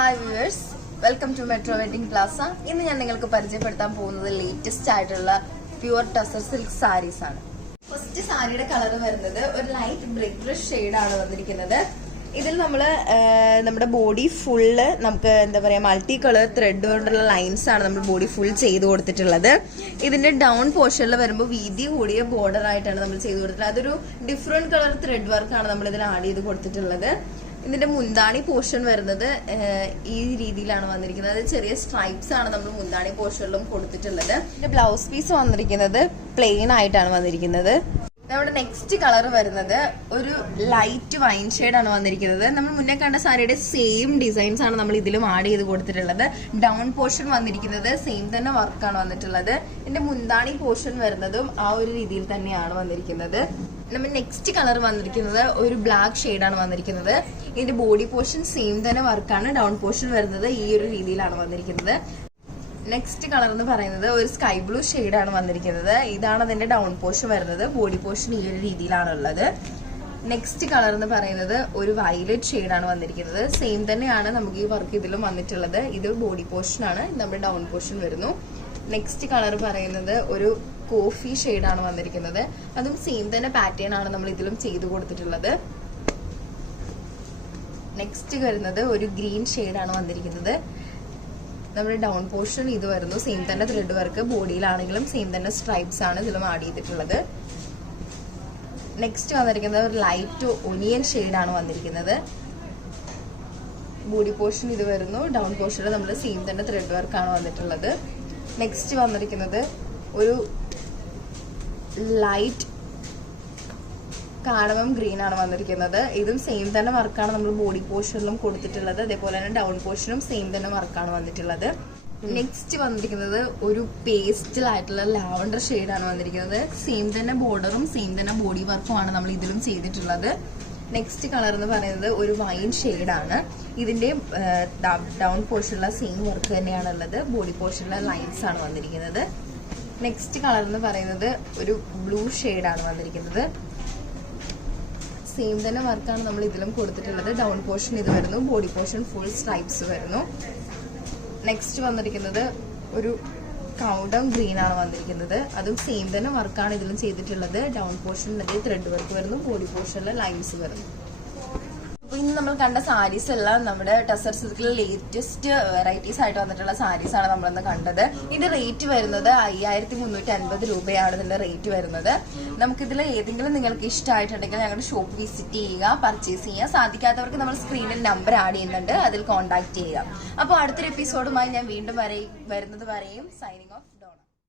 Hi viewers, welcome to Metroweddingplaza. ഇന്ന് ഞാൻ നിങ്ങൾക്ക് പരിചയപ്പെടുത്താൻ പോകുന്നത് ലേറ്റസ്റ്റ് ആയിട്ടുള്ള പ്യുവർ ടസർ സിൽക്ക് സാരീസ് ആണ്. ഫസ്റ്റ് സാരിയുടെ കളർ വരുന്നത് ഒരു ലൈറ്റ് ബ്രിക്ക് ഷെയ്ഡ് ആണ് വന്നിരിക്കുന്നത്. ഇതിൽ നമ്മൾ നമ്മുടെ ബോഡി ഫുള്ള് നമുക്ക് എന്താ പറയാ മൾട്ടി കളർ ത്രെഡ് കൊണ്ടുള്ള ലൈൻസ് ആണ് നമ്മൾ ബോഡി ഫുൾ ചെയ്ത് കൊടുത്തിട്ടുള്ളത്. ഇതിന്റെ ഡൗൺ പോർഷനിൽ വരുമ്പോൾ വീതി കൂടിയ ബോർഡർ ആയിട്ടാണ് നമ്മൾ ചെയ്ത് കൊടുത്തിട്ടുള്ളത്. അതൊരു ഡിഫറെന്റ് കളർ ത്രെഡ് വർക്കാണ് നമ്മൾ ഇതിൽ ആഡ് ചെയ്ത് കൊടുത്തിട്ടുള്ളത്. ഇതിന്റെ മുന്താണി പോർഷൻ വരുന്നത് ഈ രീതിയിലാണ് വന്നിരിക്കുന്നത്. അത് ചെറിയ സ്ട്രൈപ്സ് ആണ് നമ്മൾ മുന്താണി പോർഷനിലും കൊടുത്തിട്ടുള്ളത്. ഇതിന്റെ ബ്ലൗസ് പീസ് വന്നിരിക്കുന്നത് പ്ലെയിൻ ആയിട്ടാണ് വന്നിരിക്കുന്നത്. നമ്മുടെ നെക്സ്റ്റ് കളർ വരുന്നത് ഒരു ലൈറ്റ് വൈൻ ഷെയ്ഡ് ആണ് വന്നിരിക്കുന്നത്. നമ്മൾ മുന്നേ കണ്ട സാരിയുടെ സെയിം ഡിസൈൻസ് ആണ് നമ്മൾ ഇതിലും ആഡ് ചെയ്ത് കൊടുത്തിട്ടുള്ളത്. ഡൗൺ പോർഷൻ വന്നിരിക്കുന്നത് സെയിം തന്നെ വർക്കാണ് വന്നിട്ടുള്ളത്. ഇതിന്റെ മുന്താണി പോർഷൻ വരുന്നതും ആ ഒരു രീതിയിൽ തന്നെയാണ് വന്നിരിക്കുന്നത്. നമ്മൾ നെക്സ്റ്റ് കളർ വന്നിരിക്കുന്നത് ഒരു ബ്ലാക്ക് ഷെയ്ഡാണ് വന്നിരിക്കുന്നത്. ഇതിന്റെ ബോഡി പോർഷൻ സെയിം തന്നെ വർക്കാണ്. ഡൗൺ പോർഷൻ വരുന്നത് ഈ ഒരു രീതിയിലാണ് വന്നിരിക്കുന്നത്. നെക്സ്റ്റ് കളർ എന്ന് പറയുന്നത് ഒരു സ്കൈ ബ്ലൂ ഷെയ്ഡാണ് വന്നിരിക്കുന്നത്. ഇതാണ് അതിന്റെ ഡൗൺ പോർഷൻ വരുന്നത്. ബോഡി പോർഷൻ ഈ ഒരു രീതിയിലാണ് ഉള്ളത്. നെക്സ്റ്റ് കളർ എന്ന് പറയുന്നത് ഒരു വയലറ്റ് ഷെയ്ഡാണ് വന്നിരിക്കുന്നത്. സെയിം തന്നെയാണ് നമുക്ക് ഈ വർക്ക് ഇതിലും വന്നിട്ടുള്ളത്. ഇത് ബോഡി പോർഷൻ ആണ്, നമ്മുടെ ഡൗൺ പോർഷൻ വരുന്നു. നെക്സ്റ്റ് കളർ പറയുന്നത് ഒരു കോഫി ഷെയ്ഡാണ് വന്നിരിക്കുന്നത്. അതും സെയിം തന്നെ പാറ്റേൺ ആണ് നമ്മൾ ഇതിലും ചെയ്തു കൊടുത്തിട്ടുള്ളത്. നെക്സ്റ്റ് വരുന്നത് ഒരു ഗ്രീൻ ഷെയ്ഡാണ് വന്നിരിക്കുന്നത്. നമ്മുടെ ഡൗൺ പോർഷൻ ഇത് വരുന്നു. സെയിം തന്നെ ത്രെഡ് വർക്ക്, ബോഡിയിലാണെങ്കിലും സെയിം തന്നെ സ്ട്രൈപ്സ് ആണ് ഇതിലും ആഡ് ചെയ്തിട്ടുള്ളത്. നെക്സ്റ്റ് വന്നിരിക്കുന്നത് ഒരു ലൈറ്റ് ഒനിയൻ ഷെയ്ഡാണ് വന്നിരിക്കുന്നത്. ബോഡി പോർഷൻ ഇത് വരുന്നു. ഡൗൺ പോർഷനിൽ നമ്മൾ സെയിം തന്നെ ത്രെഡ് വർക്കാണ് വന്നിട്ടുള്ളത്. നെക്സ്റ്റ് വന്നിരിക്കുന്നത് ഒരു ലൈറ്റ് കാടമം ഗ്രീൻ ആണ് വന്നിരിക്കുന്നത്. ഇതും സെയിം തന്നെ വർക്കാണ് നമ്മൾ ബോഡി പോർഷനിലും കൊടുത്തിട്ടുള്ളത്. അതേപോലെ തന്നെ ഡൗൺ പോർഷനും സെയിം തന്നെ വർക്കാണ് വന്നിട്ടുള്ളത്. നെക്സ്റ്റ് വന്നിരിക്കുന്നത് ഒരു പേസ്റ്റൽ ആയിട്ടുള്ള ലാവണ്ടർ ഷെയ്ഡാണ് വന്നിരിക്കുന്നത്. സെയിം തന്നെ ബോർഡറും സെയിം തന്നെ ബോഡി വർക്കും ആണ് നമ്മൾ ഇതിലും ചെയ്തിട്ടുള്ളത്. നെക്സ്റ്റ് കളർ എന്ന് പറയുന്നത് ഒരു വൈൻ ഷെയ്ഡാണ്. ഇതിന്റെ ഡൗൺ പോർഷനിലുള്ള സെയിം വർക്ക് തന്നെയാണ് ഉള്ളത്. ബോഡി പോർഷനിലെ ലൈൻസ് ആണ് വന്നിരിക്കുന്നത്. നെക്സ്റ്റ് കളർ എന്ന് പറയുന്നത് ഒരു ബ്ലൂ ഷെയ്ഡാണ് വന്നിരിക്കുന്നത്. സെയിം തന്നെ വർക്കാണ് നമ്മൾ ഇതിലും കൊടുത്തിട്ടുള്ളത്. ഡൗൺ പോർഷൻ ഇത് വരുന്നു. ബോഡി പോർഷൻ ഫുൾ സ്ട്രൈപ്സ് വരുന്നു. നെക്സ്റ്റ് വന്നിരിക്കുന്നത് ഒരു കൗഡം ഗ്രീൻ ആണ് വന്നിരിക്കുന്നത്. അതും സെയിം തന്നെ വർക്കാണ് ഇതിലും ചെയ്തിട്ടുള്ളത്. ഡൗൺ പോർഷനിൽ ത്രെഡ് വർക്ക് വരുന്നു. ബോഡി പോർഷനിൽ ലൈൻസ് വരുന്നു. അപ്പൊ ഇന്ന് നമ്മൾ കണ്ട സാരീസ് എല്ലാം നമ്മുടെ ടസർ സിൽക്കിലെ ലേറ്റസ്റ്റ് വെറൈറ്റീസ് ആയിട്ട് വന്നിട്ടുള്ള സാരീസ് ആണ് നമ്മളിന്ന് കണ്ടത്. ഇതിന്റെ റേറ്റ് വരുന്നത് 5350 രൂപയാണ് ഇതിന്റെ റേറ്റ് വരുന്നത്. നമുക്കിതിൽ ഏതെങ്കിലും നിങ്ങൾക്ക് ഇഷ്ടമായിട്ടുണ്ടെങ്കിൽ ഞങ്ങളുടെ ഷോപ്പ് വിസിറ്റ് ചെയ്യുക, പർച്ചേസ് ചെയ്യുക. സാധിക്കാത്തവർക്ക് നമ്മൾ സ്ക്രീനിൽ നമ്പർ ആഡ് ചെയ്യുന്നുണ്ട്, അതിൽ കോൺടാക്ട് ചെയ്യുക. അപ്പോൾ അടുത്തൊരു എപ്പിസോഡുമായി ഞാൻ വീണ്ടും വരുന്നത് വരെയും സൈനിങ് ഓഫ്.